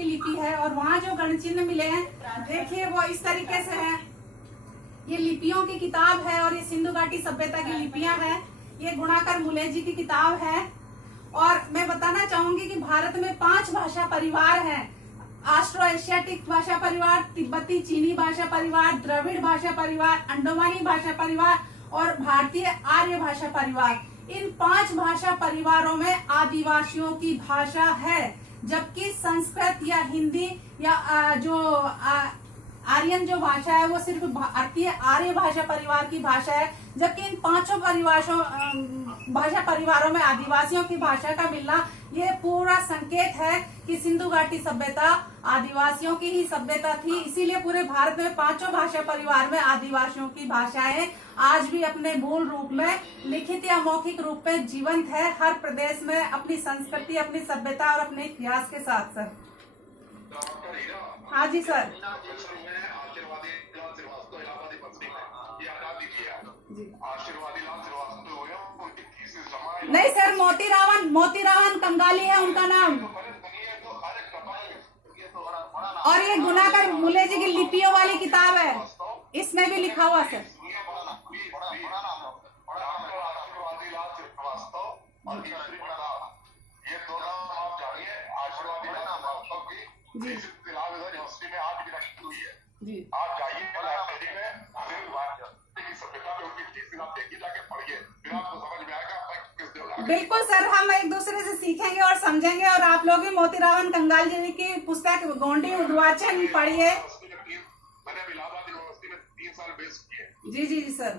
की लिपि है और वहाँ जो गण चिन्ह मिले हैं देखिए वो इस तरीके से है। ये लिपियों की किताब है और ये सिंधु घाटी सभ्यता की लिपियां हैं। ये गुणाकर मुले जी की किताब है। और मैं बताना चाहूंगी कि भारत में 5 भाषा परिवार हैं। ऑस्ट्रो एशियाटिक भाषा परिवार, तिब्बती चीनी भाषा परिवार, द्रविड़ भाषा परिवार, अंडोमानी भाषा परिवार और भारतीय आर्य भाषा परिवार। इन 5 भाषा परिवारों में आदिवासियों की भाषा है, जबकि संस्कृत या हिंदी या जो आर्यन जो भाषा है वो सिर्फ भारतीय आर्य भाषा परिवार की भाषा है। जबकि इन 5 भाषा परिवारों में आदिवासियों की भाषा का मिलना ये पूरा संकेत है कि सिंधु घाटी सभ्यता आदिवासियों की ही सभ्यता थी। इसीलिए पूरे भारत में 5 भाषा परिवार में आदिवासियों की भाषाएं आज भी अपने मूल रूप में लिखित या मौखिक रूप में जीवंत है, हर प्रदेश में अपनी संस्कृति, अपनी सभ्यता और अपने इतिहास के साथ। सर हाँ जी सर। नहीं सर, मोतीरावन कंगाली है उनका नाम। और ये गुणाकर मुले जी की लिपियों वाली किताब है, इसमें भी लिखा हुआ सर। जी यूनिवर्सिटी में आज भी रखी हुई है जी। आप जाइए लाइब्रेरी में, सभ्यता में उनकी चीज आप देखिए, जाके पढ़िए, फिर आपको समझ में आएगा। बिल्कुल सर, हम एक दूसरे से सीखेंगे और समझेंगे। और आप लोग भी मोतीरावन कंगाल जी की पुस्तक गोंडी उद्वाचन पढ़िए। मैंने इलाहाबाद यूनिवर्सिटी में 3 साल बेस किए। जी जी जी सर।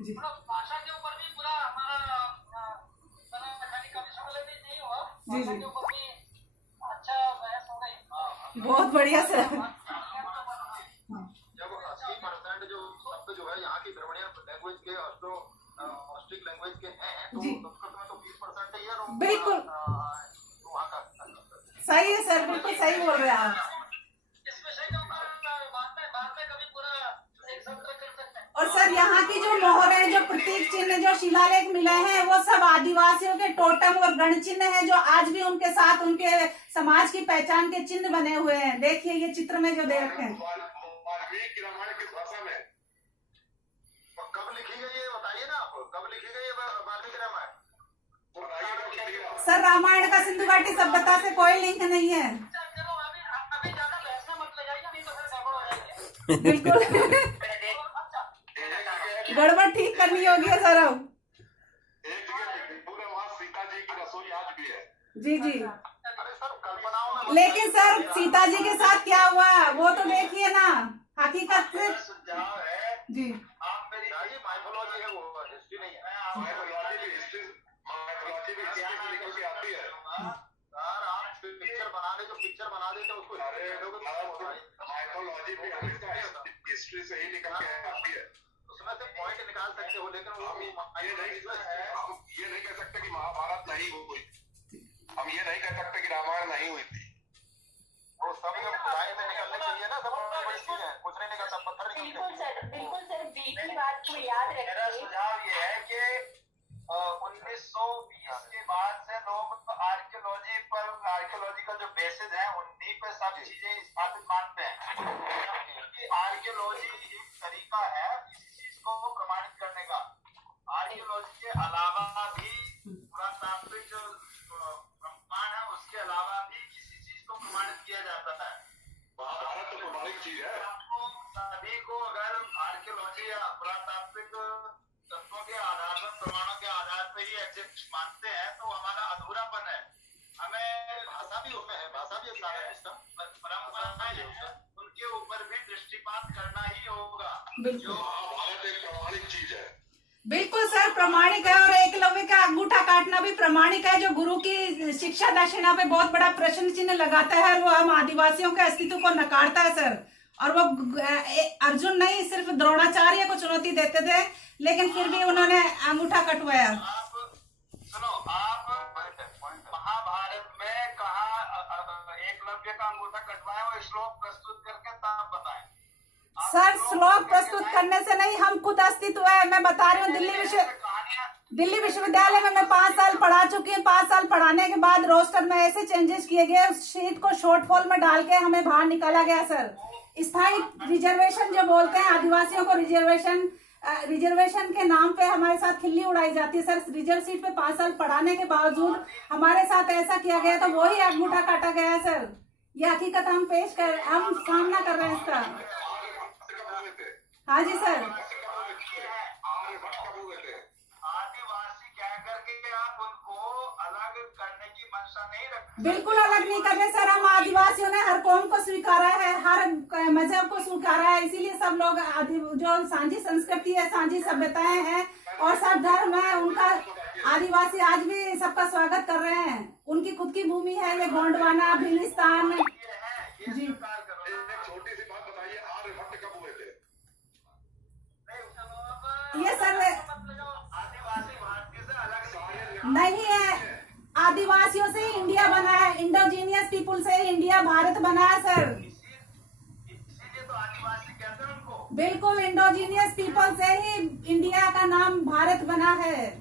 जी भाषा के ऊपर भी पूरा हमारा जी जी अच्छा बहस हो गई। बहुत बढ़िया सर। जब 80% जो शब्द जो है यहाँ की द्रविड़ियन लैंग्वेज के ऑस्ट्रिक लैंग्वेज के हैं, तो संस्कृत में तो 20% ही है। बिल्कुल वहाँ का सही है सर, बिल्कुल सही बोल रहे हैं आप। इस विषय के ऊपर बाद में कभी पूरा एक सत्र कर सकते हैं। और सर यहाँ की जो मोहरें, जो प्रतीक चिन्ह, जो शिलालेख मिले हैं वो सब आदिवासियों के टोटम और गण चिन्ह है, जो आज भी उनके साथ उनके समाज की पहचान के चिन्ह बने हुए हैं। देखिए ये चित्र में जो दे रखे हैं। वाल्मीकि रामायण किस भाषा में कब लिखी गई है, बताइए ना आप, कब लिखी गई है वाल्मीकि रामायण? सर रामायण का सिंधु घाटी सभ्यता से कोई लिंक नहीं है। चलो अभी ज्यादा बहस में मत ले जाइए, नहीं तो फिर गड़बड़ हो जाएगी। बिल्कुल गड़बड़ ठीक करनी होगी सर अब। एक जगह पूरे वहाँ सीता जी की रसोई आज भी है। जी जी। अरे सर कल्पनाओं में, लेकिन सर सीता जी के साथ क्या हुआ वो तो देखिए ना, हकीकत से। जी आप मेरी माइथोलॉजी है, वो हिस्ट्री नहीं है। माइथोलॉजी भी हिस्ट्री से निकल के आती है। सर आप पिक्चर बना देते उसको, माइथोलॉजी भी हमेशा हिस्ट्री से ही निकल के आती है। उसमें से पॉइंट निकाल सकते हो, लेकिन हम ये नहीं कह सकते कि महाभारत नहीं हुई, हम ये नहीं कह सकते कि रामायण नहीं हुई थी। वो सब लाइन में निकलने के लिए ना, सब बड़ी चीज है, कुछ नहीं निकलता, पत्थर निकलते। बिल्कुल सर, बीच की बात को याद मेरा रखिए। सुझाव ये है कि 1920 के बाद से लोग आर्कियोलॉजिकल जो बेसिस है उन्हीं पे सब चीजें स्थापित मानते हैं। आर्कियोलॉजी एक तरीका है किसी चीज को प्रमाणित करने का। आर्कियोलॉजी के अलावा भी पुरातात्विक जो प्रमाण है उसके अलावा भी किसी चीज को प्रमाणित किया जाता है। महाभारत तो प्रमाणिक चीज है। आपको सभी को अगर आर्कियोलॉजी या पुरातात्विक तत्वों के आधार पर, प्रमाणों के आधार पर ही एग्जिस्ट मानते हैं तो हमारा अधूरापन है। हमें भाषा भी उसमें है, भाषा भी एक सारा सिस्टम, परंपराएं हैं, उनके ऊपर भी दृष्टिपात करना ही होगा। जो महाभारत एक प्रमाणिक चीज है। बिल्कुल सर, प्रमाणिक है। और एकलव्य का अंगूठा काटना भी प्रमाणिक है, जो गुरु की शिक्षा दक्षिणा पे बहुत बड़ा प्रश्न चिन्ह लगाता है और वो हम आदिवासियों के अस्तित्व को नकारता है सर। और वो अर्जुन नहीं, सिर्फ द्रोणाचार्य को चुनौती देते थे, लेकिन फिर भी उन्होंने अंगूठा कटवाया। आप सुनो, आप महाभारत में कहा एकलव्य का अंगूठा कटवाया, वो श्लोक प्रस्तुत करके तब बताएं। सर श्लोक प्रस्तुत करने से नहीं, हम खुद अस्तित्व है। मैं बता रही हूँ दिल्ली विश्व दिल्ली विश्वविद्यालय में मैं 5 साल पढ़ा चुकी हूँ। 5 साल पढ़ाने के बाद रोस्टर में ऐसे चेंजेस किए गए, उस शीट को शॉर्टफॉल में डाल के हमें बाहर निकाला गया सर। स्थायी रिजर्वेशन जो बोलते हैं, आदिवासियों को रिजर्वेशन के नाम पे हमारे साथ खिल्ली उड़ाई जाती है सर। रिजर्व सीट पे 5 साल पढ़ाने के बावजूद हमारे साथ ऐसा किया गया, तो वही अंगूठा काटा गया है सर। ये हकीकत हम सामना कर रहे हैं इसका। हाँ जी सर। आदिवासी कह करके आप उनको अलग करने की मंशा नहीं रखते। बिल्कुल अलग नहीं कर रहे सर। हम आदिवासियों ने हर कौम को स्वीकारा है, हर मजहब को स्वीकारा है, इसीलिए सब लोग जो सांझी संस्कृति है, सांझी सभ्यताएं हैं और सब धर्म है, उनका आदिवासी आज भी सबका स्वागत कर रहे हैं। उनकी खुद की भूमि है ये गोंडवाना, भिलिस्तान। जी छोटी सी बात बताइए, आर्यभट्ट कब हुए थे? ये सर आदिवासी भारतीय से अलग नहीं है, आदिवासियों से ही इंडिया बना है, इंडोजीनियस पीपुल से ही इंडिया भारत बना है सर। इसीलिए तो आदिवासी कहते हैं उनको। बिल्कुल इंडोजीनियस पीपल से ही इंडिया का नाम भारत बना है। एक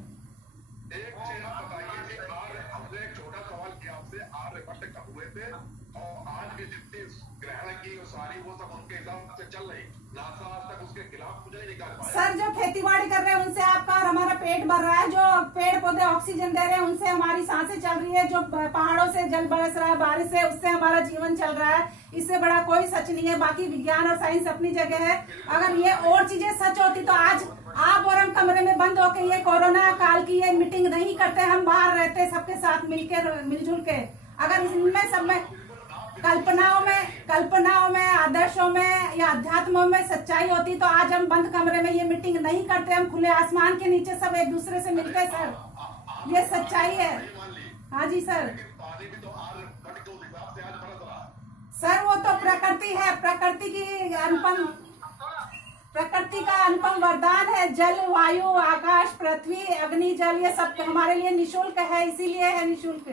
चीज आप बताइए कि हमने एक छोटा सवाल किया आपसे, आर्यभट्ट कब हुए थे? और आज भी जितनी ग्रहण की सारी वो सब उनके हिसाब से चल रही, नासा आज तक उसके खिलाफ कुछ नहीं निकाल पाया। सर जो खेती बाड़ी कर रहे हैं उनसे आपका और हमारा पेट भर रहा है, जो पेड़ पौधे ऑक्सीजन दे रहे हैं उनसे हमारी सांसें चल रही है, जो पहाड़ों से जल बरस रहा है, बारिश से, उससे हमारा जीवन चल रहा है। इससे बड़ा कोई सच नहीं है। बाकी विज्ञान और साइंस अपनी जगह है। अगर ये और चीजें सच होती तो आज आप और हम कमरे में बंद होके ये कोरोना काल की ये मीटिंग नहीं करते, हम बाहर रहते सबके साथ मिलजुल के। अगर इनमें सब में कल्पनाओं में आदर्शों में या अध्यात्मों में सच्चाई होती तो आज हम बंद कमरे में ये मीटिंग नहीं करते, हम खुले आसमान के नीचे सब एक दूसरे से मिलते सर। ये सच्चाई है। हाँ जी सर। पानी भी तो आर्यभट्ट के हिसाब से आज बरस रहा है। सर वो तो प्रकृति है, प्रकृति का अनुपम वरदान है। जल, वायु, आकाश, पृथ्वी, अग्नि, जल, ये सब हमारे लिए निःशुल्क है, इसीलिए है निःशुल्क।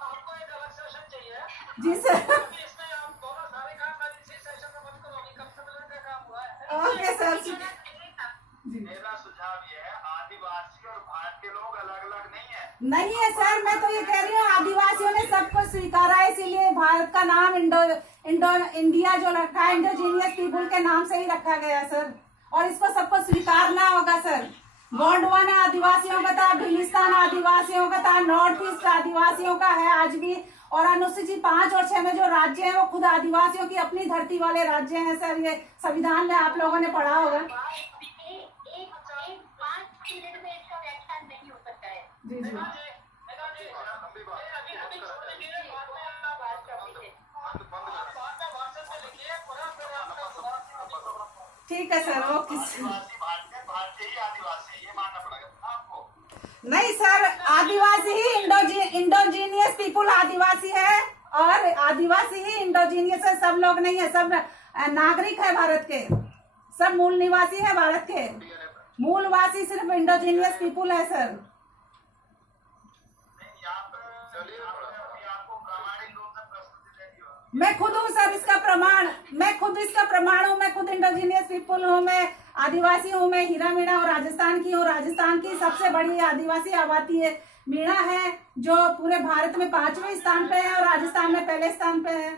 आपको एक अलग सेशन चाहिए। जी सर। इसमें आप दोनों सारे काम इसी सेशन में मत करो, अभी कब से मिलने का काम हुआ है। Okay sir. मेरा सुझाव ये है, आदिवासी और भारतीय लोग अलग अलग नहीं है। नहीं है सर, मैं तो ये कह रही हूँ आदिवासियों ने सबको स्वीकारा है, इसीलिए भारत का नाम इंडिया जो रखा है इंडोजीनियस पीपुल के नाम से ही रखा गया सर। और इसको सबको स्वीकारना होगा सर। गोंडवाना आदिवासियों का था, भिलिस्तान आदिवासियों का था, नॉर्थ ईस्ट आदिवासियों का है आज भी। और अनुसूची 5 और 6 में जो राज्य है वो खुद आदिवासियों की अपनी धरती वाले राज्य हैं सर। ये संविधान में आप लोगों ने पढ़ा होगा। एक 5 मिनट में इसका व्याख्यान नहीं हो सकता है। जी जी ठीक है सर। Okay sir. भारतीय ही आदिवासी है, ये मानना पड़ेगा ना आपको। नहीं सर, आदिवासी ही इंडोजीनियस पीपुल आदिवासी है और आदिवासी ही इंडोजीनियस है। सब लोग नहीं है, सब नागरिक है भारत के, सब मूल निवासी है भारत के। मूलवासी सिर्फ इंडोजीनियस पीपुल है सर। मैं खुद हूँ सर इसका प्रमाण, मैं खुद हूँ। मैं खुद इंडोजीनियस पीपुल हूँ, मैं आदिवासी हूँ। मैं हीरा मीणा और राजस्थान की हूँ। राजस्थान की सबसे बड़ी आदिवासी आबादी है मीणा है, जो पूरे भारत में 5वें स्थान पे है और राजस्थान में पहले स्थान पे है।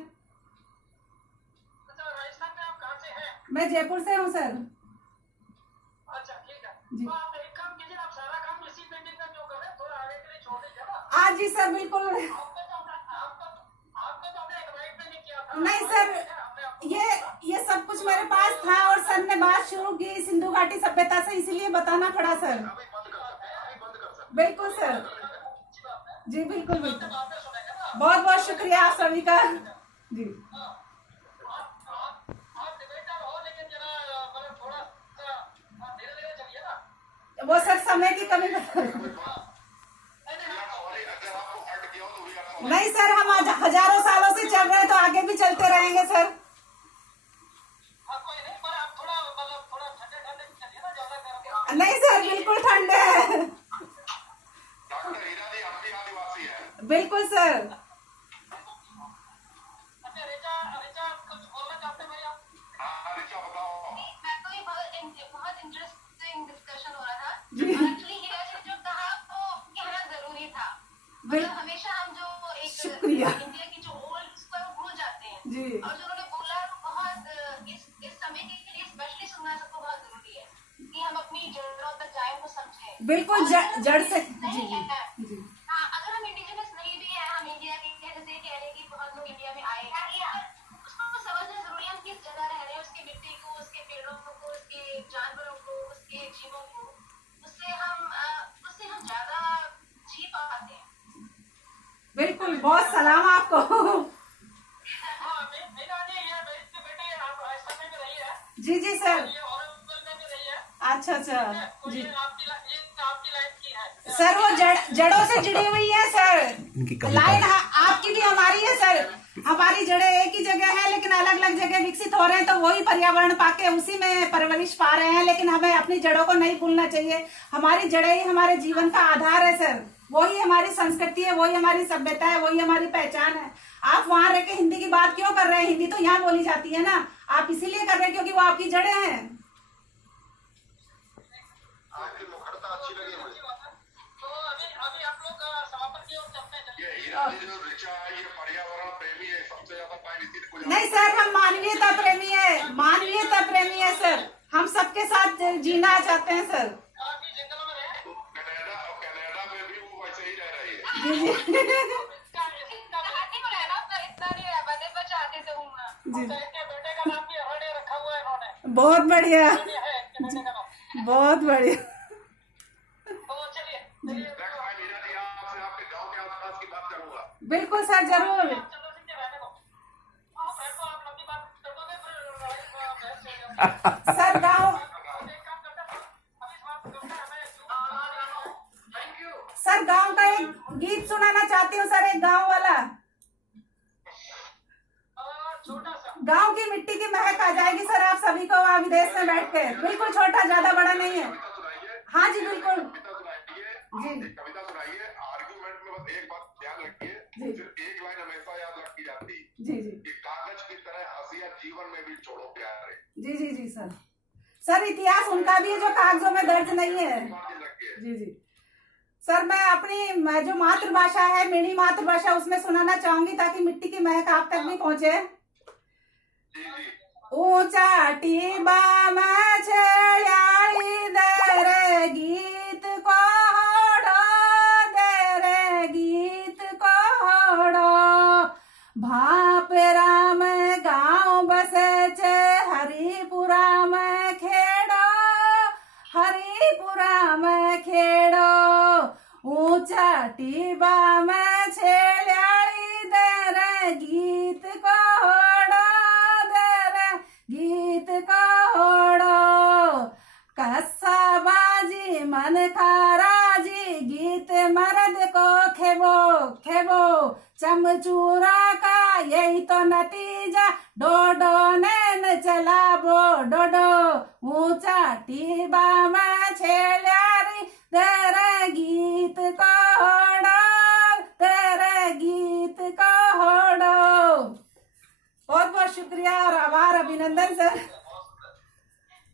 राजस्थान में आप कहाँ से हैं? मैं जयपुर से हूँ सर। अच्छा ठीक है। जी। तो आप एक काम कीजिए, आप सारा काम इसी बिल्डिंग में जो कर रहे हैं थोड़ा आगे के लिए छोड़ दीजिए ना। आज जी सर बिल्कुल आपने तो अपने इनवाइट भी नहीं किया था। नहीं सर, ये सब कुछ मेरे पास था और सर ने बात शुरू की सिंधु घाटी सभ्यता से, इसलिए बताना पड़ा सर। अभी बंद कर सकते। बिल्कुल सर। अच्छी बात है। जी बिल्कुल बिल्कुल। बातें सुनेंगे ना। बहुत बहुत शुक्रिया आप सभी का। जी आप डिबेटर हो, लेकिन जरा मतलब थोड़ा सा धीरे धीरे चलिए ना। वो सर समय की कमी बता। नहीं सर, हम आज हजारों सालों से चल रहे हैं तो आगे भी चलते रहेंगे सर। कोई नहीं, पर आप थोड़ा मतलब थोड़ा ठंडे ठंडे चलिए ना, ज्यादा गर्म। नहीं सर, बिल्कुल ठंडे है। डॉक्टर हीरा जी हम भी आदिवासी हैं। बिल्कुल सर। अच्छा रिचा कुछ बोलना चाहते हैं भैया? हाँ ऋचा बताओ। मैं तो ये बहुत इंटरेस्टिंग बिल- हमेशा हम जो एक शुक्रिया। इंडिया की जो ओल्ड उसको हम भूल जाते हैं। जी और जो उन्होंने बोला वो बहुत इस समय के लिए स्पेशली सुनना सबको बहुत जरूरी है कि हम अपनी जड़ों तक जाए, उनको समझें। बिल्कुल, और जड़ से नहीं जी जी है। जी हाँ, अगर हम इंडिजिनस नहीं भी है, हम इंडिया के जैसे कह रहे हैं कि बहुत लोग इंडिया में आए हैं, उसको समझना जरूरी है हम किस जगह रह रहे हैं, उसकी मिट्टी को, उसके पेड़ों को, उसके जानवरों को, उसके जीवों को, उससे हम ज्यादा जी पाते हैं। बिल्कुल। बहुत सलाम आपको। हाँ, मेरा ये मेरे बेटे आप राजस्थान में रही है, जी जी सर। ये औरंगाबाद में भी रही है। अच्छा अच्छा तो जी ये आपकी लाइन की है। सर, वो जड़ों से जुड़ी हुई है सर। लाइन आपकी भी हमारी है सर। हमारी जड़ें एक ही जगह है लेकिन अलग अलग जगह विकसित हो रहे हैं, तो वही पर्यावरण पाके उसी में परवरिश पा रहे हैं, लेकिन हमें अपनी जड़ों को नहीं भूलना चाहिए। हमारी जड़ें ही हमारे जीवन का आधार है सर। वही हमारी संस्कृति है, वही हमारी सभ्यता है, वही हमारी पहचान है। आप वहां रह के हिंदी की बात क्यों कर रहे हैं? हिंदी तो यहाँ बोली जाती है ना। आप इसीलिए कर रहे हैं क्योंकि वो आपकी जड़ें हैं। आपकी मुखरता अच्छी लगी मुझे। तो अभी आप लोग समापन की ओर चलते हैं। ये हीरा जी जो ऋचा है, ये पर्यावरण प्रेमी है, सबसे ज्यादा टाइम इसी को नहीं सर, हम मानवीयता प्रेमी है, मानवीयता प्रेमी है सर। हम सबके साथ जीना चाहते हैं सर। काफी जंगलों में रहे। कनाडा में भी वो वैसे ही रह रही है। जी जी चाहती को रहना पर इतना नहीं रह पाते, पर चाहते तो हूँ मैं। जी इनके बेटे का नाम भी हरणे रखा हुआ है इन्होंने। बहुत बढ़िया, हरणे है इनके बेटे का नाम। बहुत बढ़िया। तो चलिए नेक्स्ट टाइम हीरा जी आपसे आपके गांव के आसपास की बात करूंगा। बिल्कुल सर, जरूर। आप चंद्र सिंह के रहने को। हाँ, बैठ तो आप लंबी बात कर दोगे फिर बहस हो जाएगी। सर गांव एक काम करते हैं, अभी समाप्त करते हैं। हमें थैंक यू। सर गांव का एक गीत सुनाना चाहती हूँ सर, एक गांव वाला। छोटा सा गांव की मिट्टी की महक आ जाएगी सर आप सभी को वहाँ विदेश में बैठ के। बिल्कुल छोटा, ज्यादा बड़ा नहीं है। कविता सुनाइए। हाँ जी बिल्कुल कविता सुनाइए। जी एक कविता सुनाइए। आर्गुमेंट में बस एक बात ध्यान रखिए, जी। सिर्फ एक लाइन हमेशा याद रखी जाती है जी जी कि कागज की तरह हंसिया जीवन में भी छोड़ो प्यारे। जी जी जी सर। सर इतिहास उनका भी है जो कागजों में दर्ज नहीं है। मार्जिन रखिए। जी जी सर, मैं अपनी जो मातृभाषा है, मेरी मातृभाषा, उसमें सुनाना चाहूंगी ताकि मिट्टी की महक आप तक भी पहुंचे। जी जी। ऊंचा टीबा में छेड़ाई दे रे गीत को होड़ो, दे रे गीत को होड़ो। भापेरा में गाँव बसे छे, हरिपुरा में खेड़ो, हरिपुरा में खेड़ो। ऊंचा टीबा में छेड़ाई दे रे गीत को होड़ो, दे रे गीत को होड़ो। कस्सा बाजी मन खाराजी, गीत मर्द को खेबो खेबो। चमचूरा का यही तो नतीजा, डोडो नैन चलाबो डोडो। ऊंचा टीबा में छेड़ारी, तेरे गीत को होड़ो, तेरे गीत को होड़ो। बहुत बहुत शुक्रिया और आभार, अभिनंदन सर।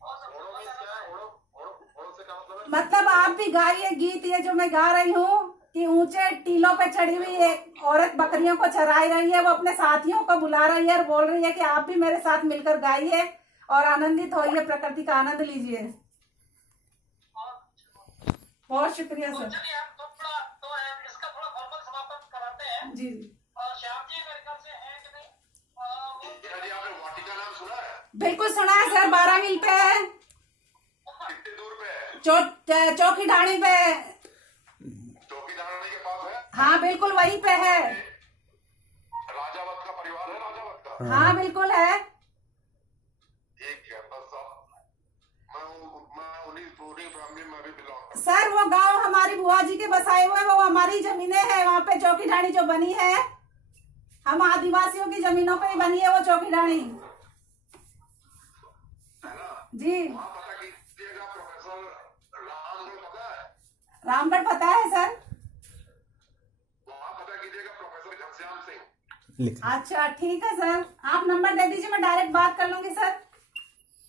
ओड़ो मीन्स क्या है? ओड़ो से क्या मतलब है? मतलब आप भी गाइए गीत, ये जो मैं गा रही हूँ कि ऊंचे टीलों पे चढ़ी हुई एक औरत बकरियों को चराई रही है, वो अपने साथियों को बुला रही है और बोल रही है कि आप भी मेरे साथ मिलकर गाइए और आनंदित होइए, प्रकृति का आनंद लीजिए। बहुत शुक्रिया तो सर। चलिए हम इसका थोड़ा फॉर्मल समापन कराते हैं। जी जी और श्याम जी मेरे ख्याल से हैं कि नहीं? हीरा जी आपने वाटिका नाम सुना है? बिल्कुल सुना है सर, 12 मील पे है, कितनी दूर पे है? चौकी ढाणी पे। चौकी धारणी के पास है। हाँ बिल्कुल वहीं पे है। राजावत का परिवार है, राजावत का। हाँ बिल्कुल है। ठीक है, बस मैं उन्हीं फैमिली में भी बिलोंग करता सर वो गांव हमारी बुआ जी के बसाए हुए, वो हमारी जमीनें हैं। वहाँ पे चौकी ढाणी जो बनी है, हम आदिवासियों की जमीनों पे ही बनी है वो चौकी ढाणी। हूँ, है ना? जी वहाँ पता कीजिएगा, प्रोफेसर रामगढ़ पता है? रामगढ़ पता है सर। वहाँ पता कीजिएगा प्रोफेसर घनश्याम सिंह। अच्छा ठीक है सर, आप नंबर दे दीजिए, मैं डायरेक्ट बात कर लूंगी सर।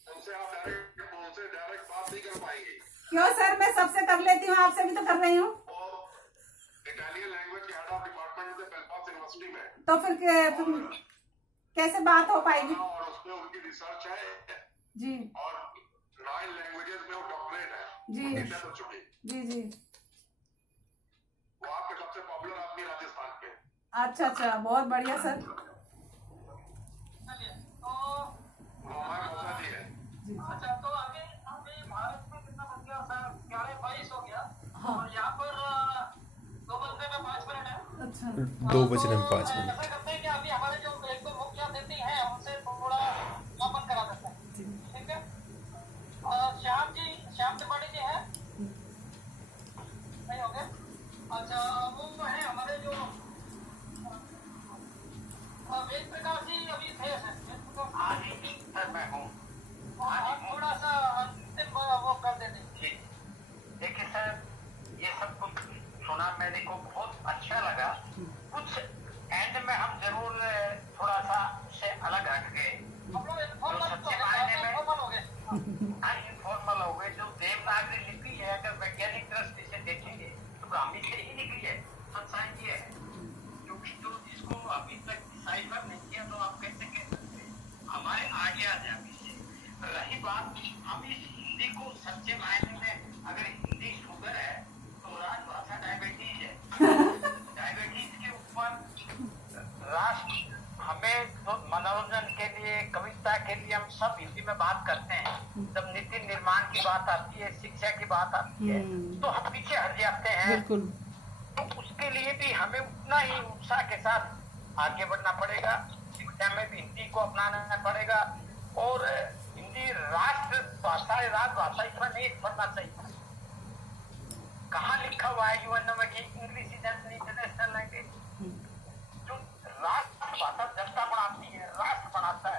उनसे डायरेक्ट बात नहीं कर पाएंगे। क्यों सर, मैं सबसे कर लेती हूँ, आपसे भी तो कर रही हूँ। और इटालियन लैंग्वेज के यूनिवर्सिटी में। तो फिर कैसे बात हो पाएगी? और उसमें उनकी रिसर्च है जी और 9 लैंग्वेजेस में वो डॉक्टरेट है जी इंडिया हो चुकी। जी जी। वो आपके सबसे पॉपुलर आदमी राजस्थान के। अच्छा अच्छा, बहुत बढ़िया सर। चलिए तो वो हमारे मौसा जी है। अच्छा, तो अभी अभी भारत में कितना बज गया सर? 11:22 हो गया। हाँ। और यहाँ पर 2 बजने में 5 मिनट है। अच्छा 2 बजने में 5 तो मिनट। ऐसा करते हैं कि अभी हमारे जो एक दो मुख्य अतिथि हैं उनसे थोड़ा ज्ञापन करा देते हैं, ठीक है? श्याम त्रिपाठी जी हैं? नहीं होंगे? अच्छा, वो है हमारे जो वेद प्रकाश जी अभी थे सर। वेद प्रकाश हाँ जी सर, मैं हूँ। आप थोड़ा सा अंतिम वो कर देते। जी, देखिए सर, ये सब कुछ सुना मेरे को बहुत अच्छा लगा। कुछ एंड में हम जरूर थोड़ा सा उससे अलग हट गए। हम लोग इन्फॉर्मल सच्चे मायने में हो गए। इनफॉर्मल हो गए। जो देवनागरी लिपि है, अगर वैज्ञानिक दृष्टि से देखेंगे तो ब्राह्मी से ही निकली है। सच्चाई ये है, क्योंकि जो जिसको अभी तक डिसाइफर नहीं किया तो आप कैसे कह सकते हैं हमारे आगे आ जाए अभी से। रही बात, हम इस हिंदी को सच्चे मायने में, अगर हिंदी शुगर है तो राजभाषा डायबिटीज है। डायबिटीज के ऊपर राष्ट्र हमें तो मनोरंजन के लिए, कविता के लिए हम सब हिंदी में बात करते हैं। जब नीति निर्माण की बात आती है, शिक्षा की बात आती है, तो हम पीछे हट जाते हैं। बिल्कुल। तो उसके लिए भी हमें उतना ही उत्साह के साथ आगे बढ़ना पड़ेगा। शिक्षा में भी हिंदी को अपनाना पड़ेगा और हिंदी राष्ट्र भाषा, राजभाषा इतना नहीं पढ़ना चाहिए। कहाँ लिखा हुआ है यूएनओ में कि English is an international language? जो राष्ट्र भाषा जनता बनाती है, राष्ट्र बनाता है,